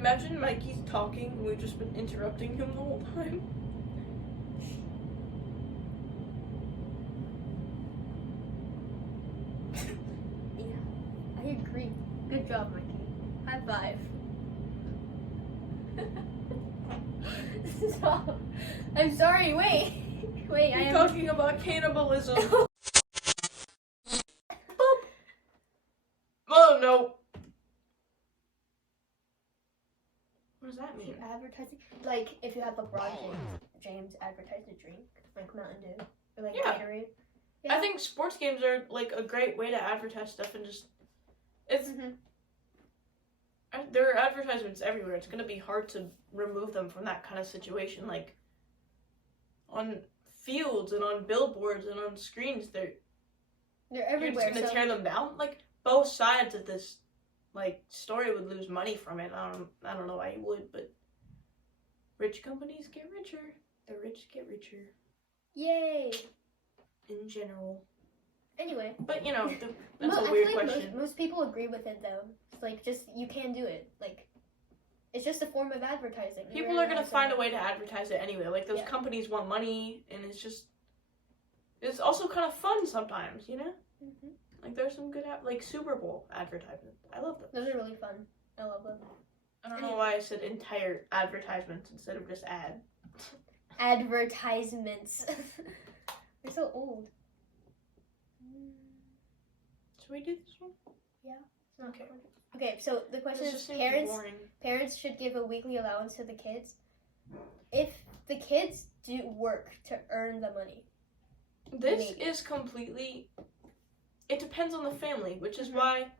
Imagine Mikey's talking and we've just been interrupting him the whole time. Yeah, I agree. Good job, Mikey. High five. Stop. I'm sorry, wait. Wait, You're talking about cannibalism. Oh, no. What does that mean? Advertising, like if you have LeBron James advertise a drink, like Mountain Dew, or like Yeah. Gatorade. Yeah. I think sports games are like a great way to advertise stuff and just, it's, there are advertisements everywhere. It's going to be hard to remove them from that kind of situation. Like on fields and on billboards and on screens, they're everywhere. You're just going to tear them down? Like both sides of this like story would lose money from it. I don't know why you would, but rich companies get richer. The rich get richer. Yay! In general. Anyway. But you know, that's a weird question. Most people agree with it though. It's like just you can do it. Like it's just a form of advertising. People are gonna find a way to advertise it anyway. Like those companies want money, and it's also kind of fun sometimes, you know. Like there's some good like Super Bowl advertisements. I love them. Those are really fun. I love them. I don't know why I said entire advertisements instead of just ad. Advertisements. They're so old. Should we do this one? Yeah. Okay. Okay, so the question is parents should give a weekly allowance to the kids if the kids do work to earn the money. This is completely, it depends on the family, which is why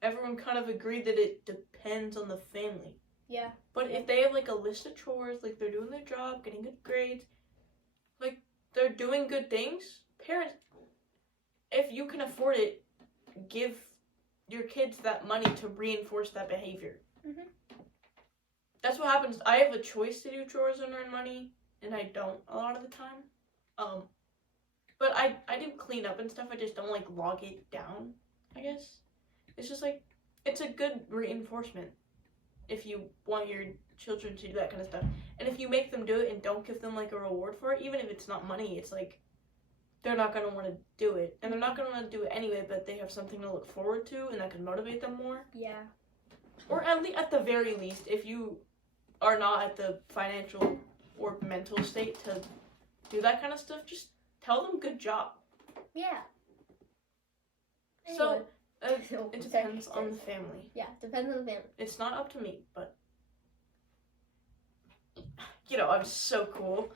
everyone kind of agreed that it depends on the family. Yeah. But if they have like a list of chores, like they're doing their job, getting good grades, like they're doing good things, parents, if you can afford it, give your kids that money to reinforce that behavior. That's what happens. I have a choice to do chores and earn money, and I don't a lot of the time. But I do clean up and stuff. I just don't like log it down, I guess. It's just like, it's a good reinforcement if you want your children to do that kind of stuff. And if you make them do it and don't give them like a reward for it, even if it's not money, it's like they're not going to want to do it. And they're not going to want to do it anyway, but they have something to look forward to and that can motivate them more. Yeah. Or at the very least, if you are not at the financial or mental state to do that kind of stuff, just tell them good job. Yeah. Anyway. So, it depends on the family. Yeah, depends on the family. It's not up to me, but, you know, I'm so cool.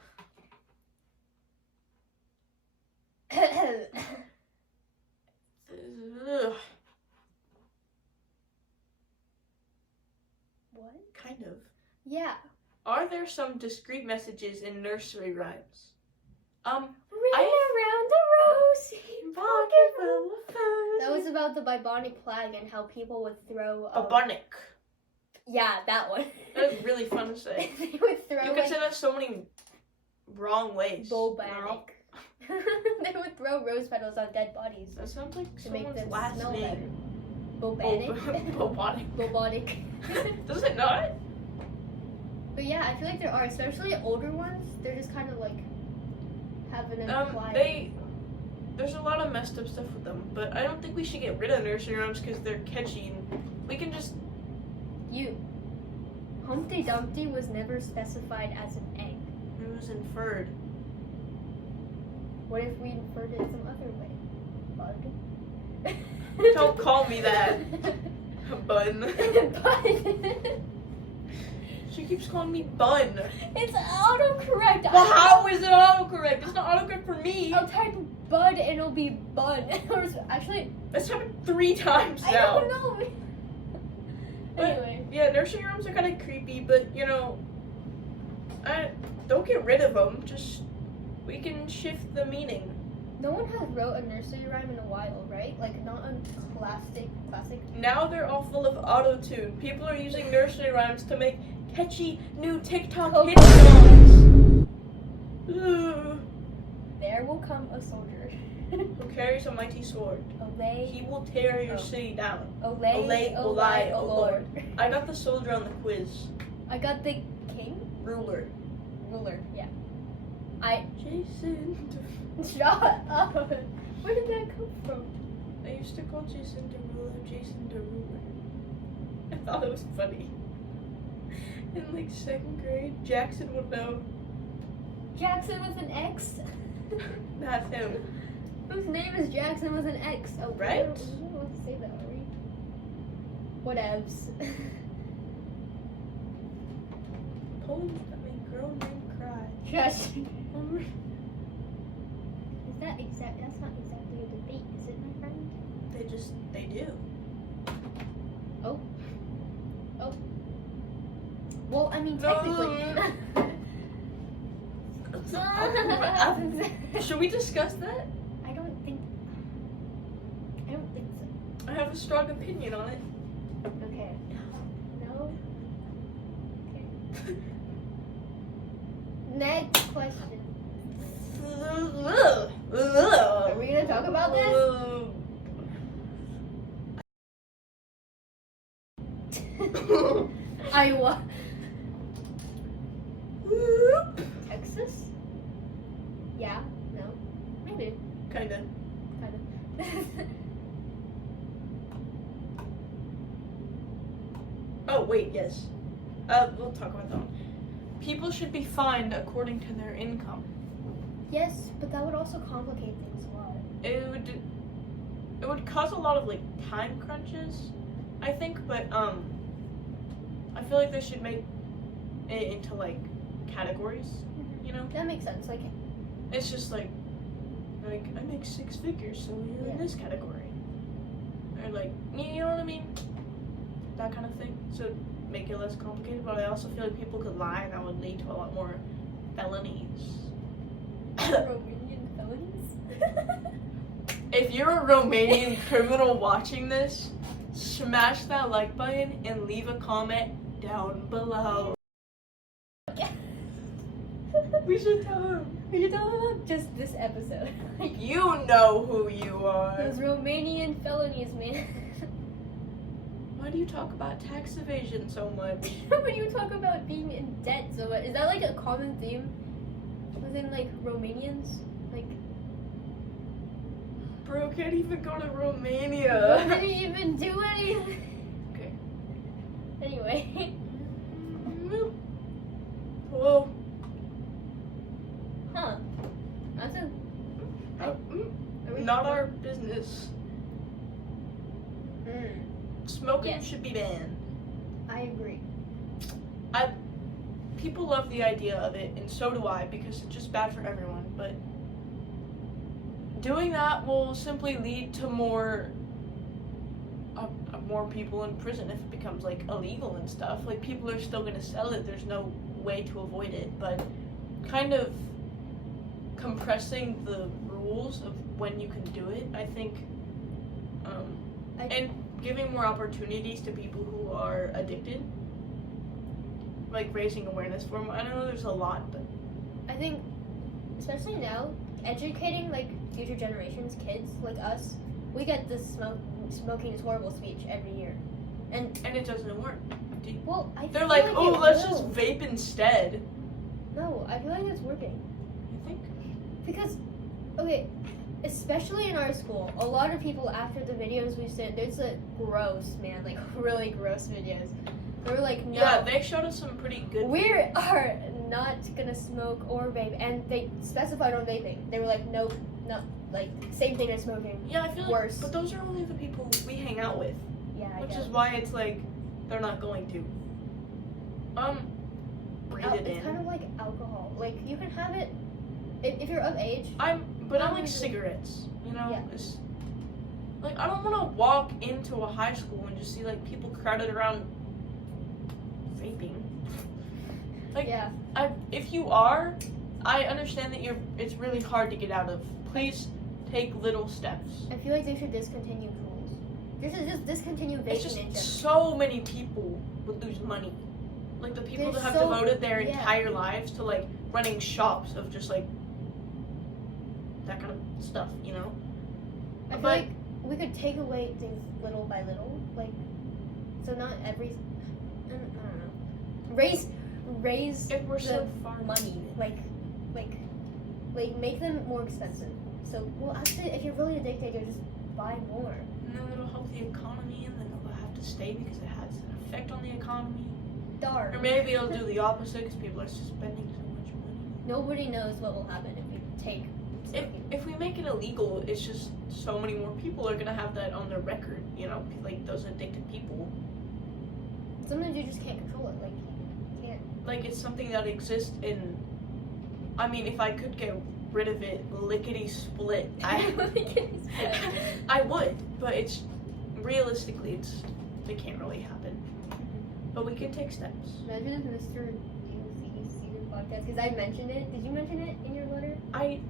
What? Kind of. Yeah. Are there some discreet messages in nursery rhymes? Ring around the rosy pocket full of fuzz. That was about the bubonic plague and how people would throw... Bubonic. Yeah, that one. That was really fun to say. They would throw... You could say that so many wrong ways. Bubonic. They would throw rose petals on dead bodies. That sounds like to make someone's them last smell name. better. Bubonic. Bubonic. Bubonic. Does it not? But yeah, I feel like there are, especially older ones, they're just kind of like having an implied... There's a lot of messed up stuff with them, but I don't think we should get rid of nursery rhymes because they're catchy and we can just... Humpty Dumpty was never specified as an egg. It was inferred. What if we inferred it some other way? Bud? Don't call me that. Bun. Bun. She keeps calling me Bun. It's autocorrect. Well, how is it autocorrect? It's not autocorrect for me. I'll type Bud and it'll be Bun. Actually, that's happened 3 times now. I don't know. But, anyway. Yeah, nursery rhymes are kind of creepy, but you know, don't get rid of them. Just, we can shift the meaning. No one has wrote a nursery rhyme in a while, right? Like, not a classic. Now they're all full of auto-tune. People are using nursery rhymes to make catchy new TikTok hit songs. There will come a soldier. who carries a mighty sword. Olay. He will tear your city down. Olay, Olay, olay, O Lord. I got the soldier on the quiz. I got the king? Ruler. Ruler, yeah. Jason. Shut up. Where did that come from? I used to call Jason Derulo Jason Deruler. I thought it was funny. In like 2nd grade, Jackson would know. Jackson with an X? That's him. Whose name is Jackson with an X? Oh, right? We don't want to say that, are we? Whatevs. Poems that make grown men cry. Shush. Is that exact? That's not exactly a debate, is it, my friend? They do. Oh. Well, I mean, technically. Should we discuss that? I don't think so. I have a strong opinion on it. Okay. No. Okay. Next question. Are we gonna talk about this? Iowa. Texas? Yeah. No. Maybe. Kinda. Oh, wait, yes. We'll talk about that one. People should be fined according to their income. Yes, but that would also complicate things a lot. It would cause a lot of, like, time crunches, I think, but, I feel like they should make it into, like, categories, you know? That makes sense. Like, It's just like I make 6 figures, so you're in this category. Or like, you know what I mean? That kind of thing. So make it less complicated, but I also feel like people could lie and that would lead to a lot more felonies. Romanian felonies? If you're a Romanian criminal watching this, smash that like button and leave a comment down below. We should tell him. We should tell them just this episode. You know who you are. Those Romanian felonies, man. Why do you talk about tax evasion so much? When you talk about being in debt so much, is that like a common theme within like Romanians? Like, bro, can't even go to Romania. what did he even do anything? Okay. Anyway. Whoa. Huh. That's a. Not our business. Smoking Yes. should be banned. I agree. People love the idea of it, and so do I, because it's just bad for everyone. But doing that will simply lead to more people in prison if it becomes like illegal and stuff. Like people are still gonna sell it. There's no way to avoid it. But kind of compressing the rules of when you can do it, I think, and giving more opportunities to people who are addicted, like raising awareness for them. I don't know, there's a lot, but I think, especially now, educating like future generations, kids like us, we get this smoking is horrible speech every year, and it doesn't work. Well, They're feel like, oh, it let's will. just vape instead. No, I feel like it's working. You think? Because, okay, especially in our school, a lot of people after the videos we sent, there's like gross, man, like really gross videos. They were like, no. Yeah, they showed us some pretty good. We are not gonna smoke or vape, and they specified on vaping. They were like, nope, no, like same thing as smoking. Yeah, I feel worse. like, but those are only the people we hang out with, Yeah, I which guess. is why it's like they're not going to. Breathe it It's in. kind of like alcohol. Like you can have it if you're of age. I like usually- cigarettes, you know? Yeah. It's, like, I don't want to walk into a high school and just see, like, people crowded around vaping. Like, Yeah. If you are, I understand that it's really hard to get out of. Please take little steps. I feel like they should discontinue tools. They should just discontinue vaping It's just in general. so many people would lose money. Like, the people They're that have so- devoted their yeah. entire lives to, like, running shops of just, like, that kind of stuff, you know. I feel But- like we could take away things little by little, like, so not every, I don't know, raise If we're the so far money, like make them more expensive. So, well, actually, if you're really addicted, you'll just buy more. and then it'll help the economy, and then it'll have to stay because it has an effect on the economy. Dark. Or maybe it'll do the opposite because people are spending so much money. Nobody knows what will happen if we take. If we make it illegal, it's just so many more people are gonna have that on their record, you know, like those addicted people. Sometimes you just can't control it. Like, you can't. Like it's something that exists in. I mean, if I could get rid of it, lickety split, I would. But it's realistically, it can't really happen. But we can take steps. Imagine if Mr. DC's podcast, because I mentioned it. Did you mention it in your letter? I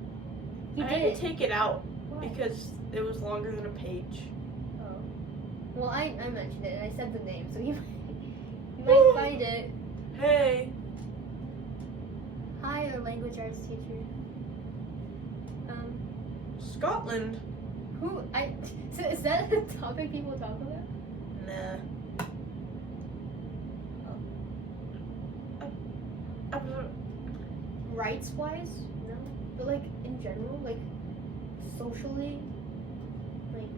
You had did. to take it out Why? because it was longer than a page. Oh. Well, I mentioned it and I said the name, so you might find it. Hey. Hi, our language arts teacher. Scotland. So is that the topic people talk about? Nah. Rights-wise, no. But like in general, like socially, like.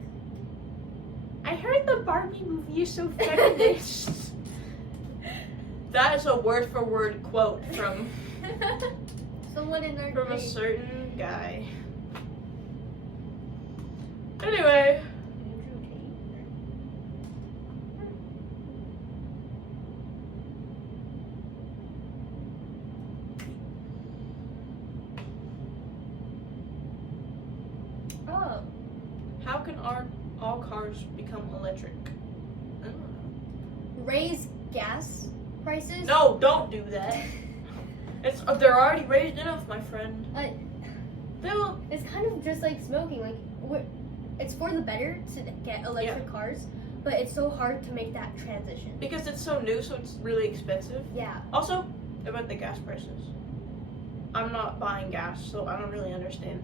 I heard the Barbie movie is so feminist. That is a word for word quote from Someone in our a grade. certain guy. Anyway, Andrew Tate. Oh, how can all cars become electric? I don't know. raise gas prices? No, don't do that. They're already raised enough, my friend. They'll. It's kind of just like smoking. Like, it's for the better to get electric cars, but it's so hard to make that transition. Because it's so new, so it's really expensive. Yeah. Also, about the gas prices. I'm not buying gas, so I don't really understand.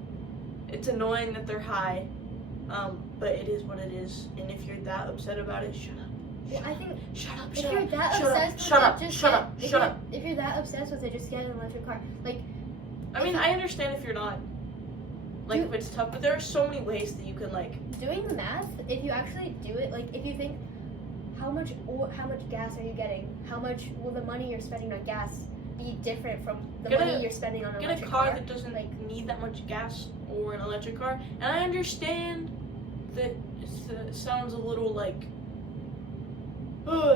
It's annoying that they're high, but it is what it is. And if you're that upset about it, shut up. Well, I think Shut up, if shut you're up, that shut up, obsessed shut up, with it, just shut get, up, if shut you're- up. If you're that obsessed with it, just get an electric car. Like, I mean, I understand if you're not. Like, You- if it's tough, but there are so many ways that you can, like, doing the math, if you actually do it, like, if you think, how much gas are you getting? How much will the money you're spending on gas be different from the Get a- money you're spending on an get a electric car car? that doesn't like- need that much gas or an electric car. And I understand that it sounds a little like,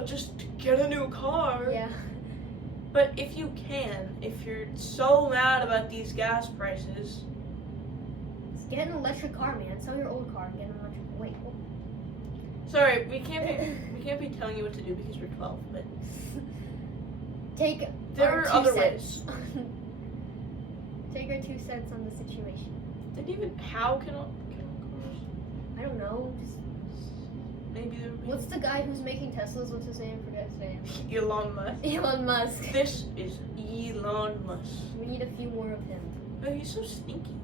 just get a new car. Yeah. But if you can, if you're so mad about these gas prices, Just get an electric car, man. Sell your old car and get an electric. Wait. sorry, we can't be telling you what to do because we're 12. But Take there our are 2 other cents. Take our 2 cents on the situation. and even how can cars? I don't know. Just Maybe there would be what's the guy who's making Teslas? What's his name? Forget his name. Elon Musk. Elon Musk. This is Elon Musk. We need a few more of him. Oh, he's so stinky.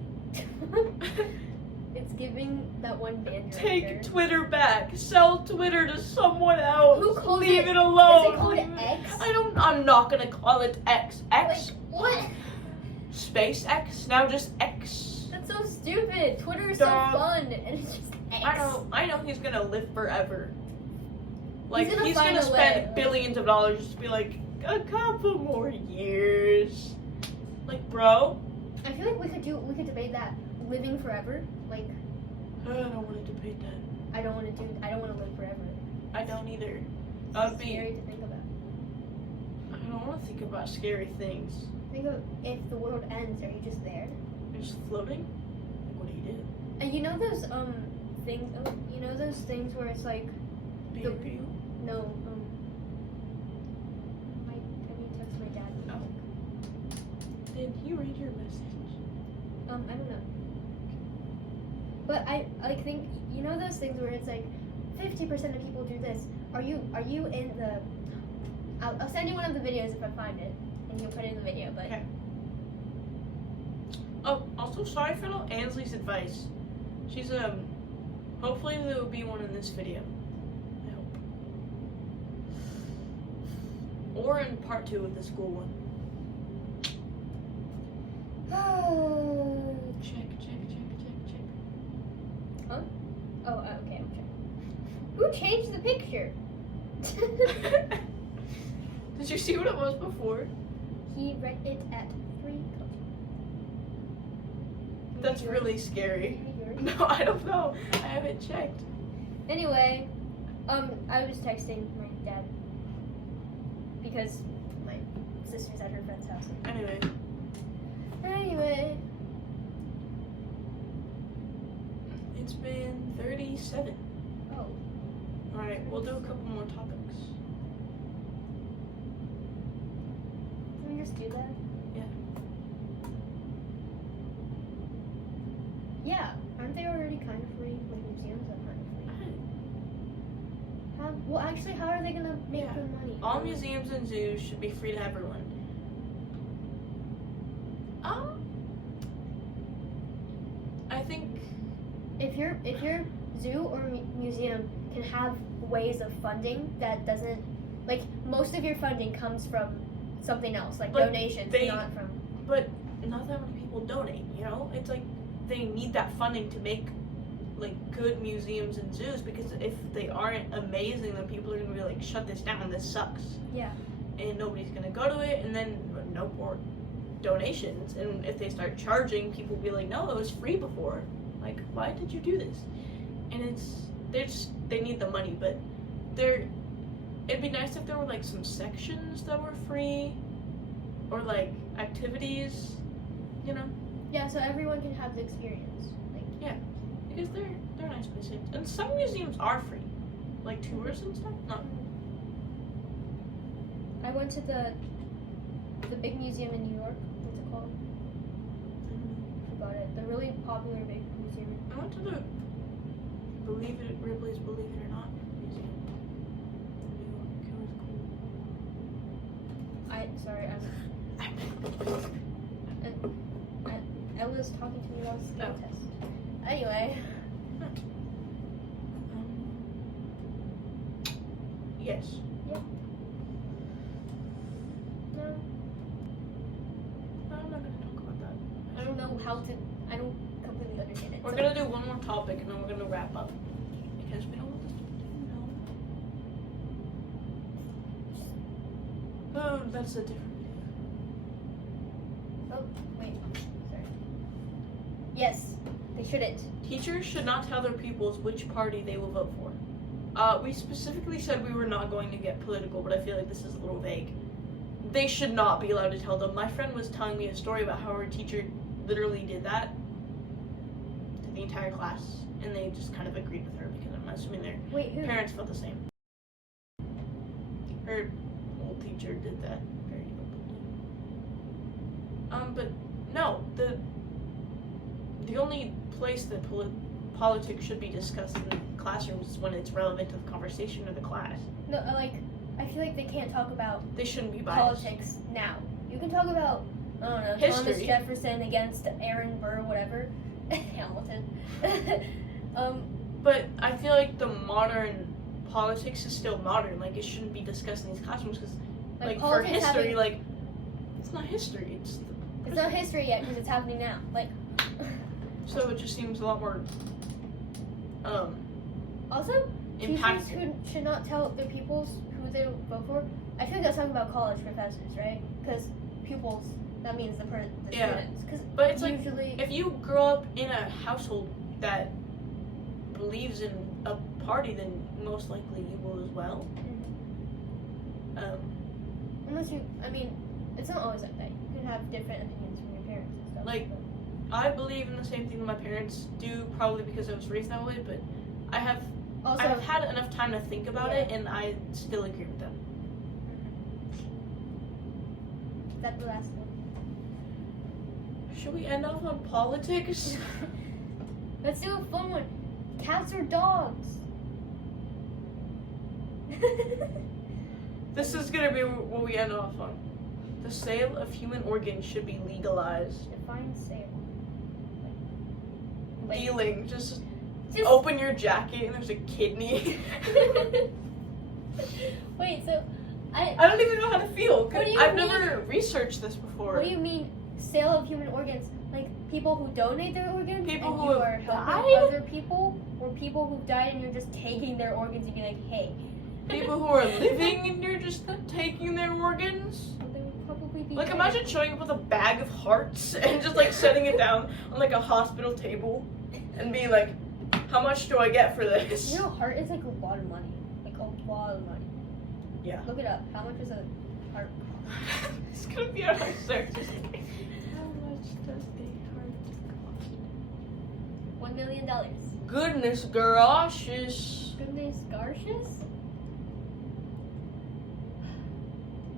It's giving that one band Take director. Twitter back. Sell Twitter to someone else. Who calls Leave it- it alone. Does it call it Leave X? I'm not gonna call it X. X. Like, what? SpaceX. Now just X. That's so stupid. Twitter is so Dog. fun, and it's just X. I know he's gonna live forever. Like He's gonna he's find gonna a way, spend like- billions of dollars just to be like a couple more years. Like, bro, I feel like we could debate that living forever. Like, I don't want to debate that. I don't want to live forever. I don't either. That would be. Scary to think about. I don't want to think about scary things. Think of if the world ends, are you just there? You're just floating. Like, what do you do? And you know those things. Oh, you know those things where it's like Pew, pew. no I need to text my dad. Oh. Did you read your message? I don't know. But I think you know those things where it's like 50% of people do this. Are you in the? I'll send you one of the videos if I find it, and you'll put it in the video. But Okay. Oh, also sorry for no Ansley's advice. She's hopefully there will be one in this video. I hope. Or in part 2 of the school one. Check. Huh? Oh, okay, I'm checking. Who changed the picture? Did you see what it was before? He read it at 3. That's really scary. Yours? No, I don't know. I haven't checked. Anyway, I was texting my dad because my sister's at her friend's house. Anyway, it's been 37. Oh. Alright, we'll do a couple more topics. Can we just do that? Yeah. Yeah. Aren't they already kind of free? Like museums are kind of free. Well, actually, how are they gonna make Yeah. their money? All museums and zoos should be free to everyone. I think If your zoo or museum can have ways of funding that doesn't, like, most of your funding comes from something else, like But donations, not from. but not that many people donate, you know? It's like they need that funding to make like good museums and zoos, because if they aren't amazing, then people are gonna be like, shut this down, this sucks. Yeah. And nobody's gonna go to it, and then no more donations. And if they start charging, people will be like, no, it was free before. Like, why did you do this? And they need the money, but it'd be nice if there were like some sections that were free, or like activities, you know? Yeah, so everyone can have the experience. Like, Because they're nice places. And some museums are free. Like tours and stuff? No. I went to the big museum in New York. What's it called? Forgot it. The really popular big museum. I went to the Ripley's Believe It or Not museum in New York. It was cool. Sorry, Ella's talking to me about a skill test. Anyway. Yes. Yeah. No. I'm not gonna talk about that. I don't know how to. I don't completely understand it. We're gonna do one more topic and then we're gonna wrap up. Because we don't want this to be, Oh, that's a different video. Oh, wait. Sorry. Yes, they shouldn't. Teachers should not tell their pupils which party they will vote for. We specifically said we were not going to get political, but I feel like this is a little vague. They should not be allowed to tell them. My friend was telling me a story about how her teacher literally did that to the entire class, and they just kind of agreed with her because I'm assuming their parents felt the same. Her old teacher did that very openly. But no, the only place that politics should be discussed in the classrooms is when it's relevant to the conversation of the class. No, like, I feel like they can't talk about They shouldn't be biased. politics now. You can talk about, I don't know, History. Thomas Jefferson against Aaron Burr, whatever. Hamilton. But I feel like the modern politics is still modern. Like, it shouldn't be discussed in these classrooms because, like for politics history, like, it's not history. It's not history yet because it's happening now. Like. So it just seems a lot more. Also, teachers impactful. should not tell their pupils who they vote for. I think that's talking about college professors, right? Because pupils, that means the students. But it's usually, like, if you grow up in a household that believes in a party, then most likely you will as well. unless you, I mean, it's not always like that. You can have different opinions from your parents and stuff. Like, I believe in the same thing that my parents do, probably because I was raised that way, but I've had enough time to think about it, and I still agree with them. Is that the last one? Should we end off on politics? Let's do a fun one. Cats or dogs? This is gonna be what we end off on. The sale of human organs should be legalized. Define sale. Like, dealing. Just just open your jacket and there's a kidney. Wait, so I don't even know how to feel. 'Cause What do you I've mean? never researched this before. what do you mean sale of human organs? Like people who donate their organs? People and who you have are helping died? other people? Or people who died and you're just taking their organs and be like, hey. People who are living and you're just taking their organs? Well, they would probably be Like, dead. imagine showing up with a bag of hearts and just like setting it down on like a hospital table and being like, how much do I get for this? You know, heart is like a lot of money. Like a lot of money. Yeah. Look it up. How much is a heart? It's gonna be on our search. How much does a heart cost? $1 million. Goodness gracious. Goodness gracious.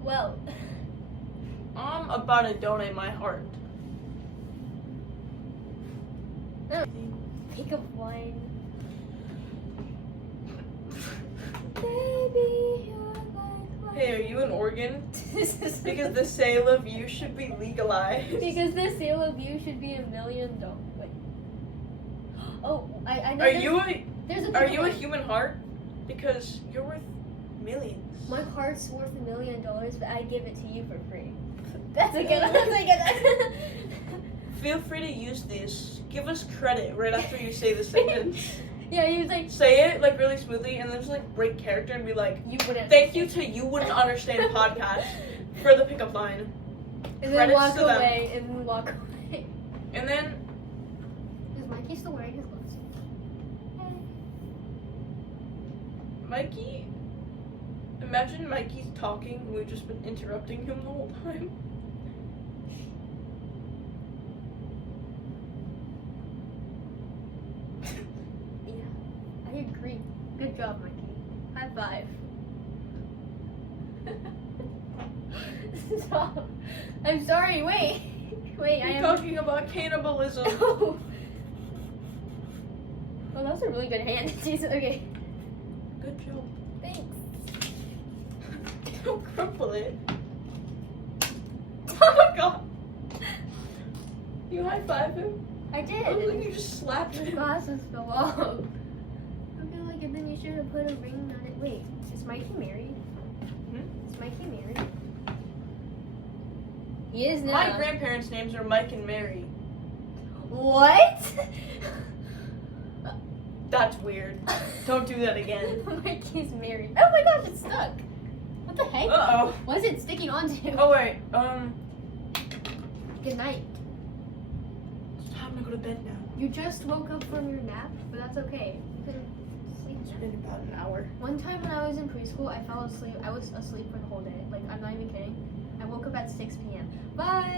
Well, I'm about to donate my heart. pick up one. Baby, you're like Hey, are you an organ? Because the sale of you should be legalized. because the sale of you should be $1 million. Wait. Oh, I know. Are you There's a are you a different human heart? Because you're worth millions. one. My heart's worth $1 million, but I give it to you for free. That's a good. That's a good. Feel free to use these. Give us credit right after you say the sentence. Yeah, he was like, Say it like really smoothly and then just like break character and be like, you wouldn't. thank you to You Wouldn't Understand podcast for the pickup line. And then Credits walk to them. away. And then walk away. And then Is Mikey still wearing his gloves? Mikey, imagine Mikey's talking and we've just been interrupting him the whole time. I agree. Good job, Mikey. High five. Stop. I'm sorry. Wait. Wait. I We're am. talking about cannibalism. Oh. Well, that was a really good hand. Jeez. Okay. Good job. Thanks. Don't crumple it. Oh my god. You high five him? I did. I was like you just slapped His him. glasses fell off. I feel like, and then you should have put a ring on it. Wait, is Mikey married? Is Mikey married? He is now. My grandparents' names are Mike and Mary. What? That's weird. Don't do that again. Mikey's married. Oh my gosh, it's stuck. What the heck? Uh-oh. What is it sticking onto? Oh wait, Good night. it's time to go to bed now. You just woke up from your nap, but that's okay. You can sleep It's now. been about an hour. One time when I was in preschool, I fell asleep. I was asleep for the whole day. Like, I'm not even kidding. I woke up at 6 p.m. Bye!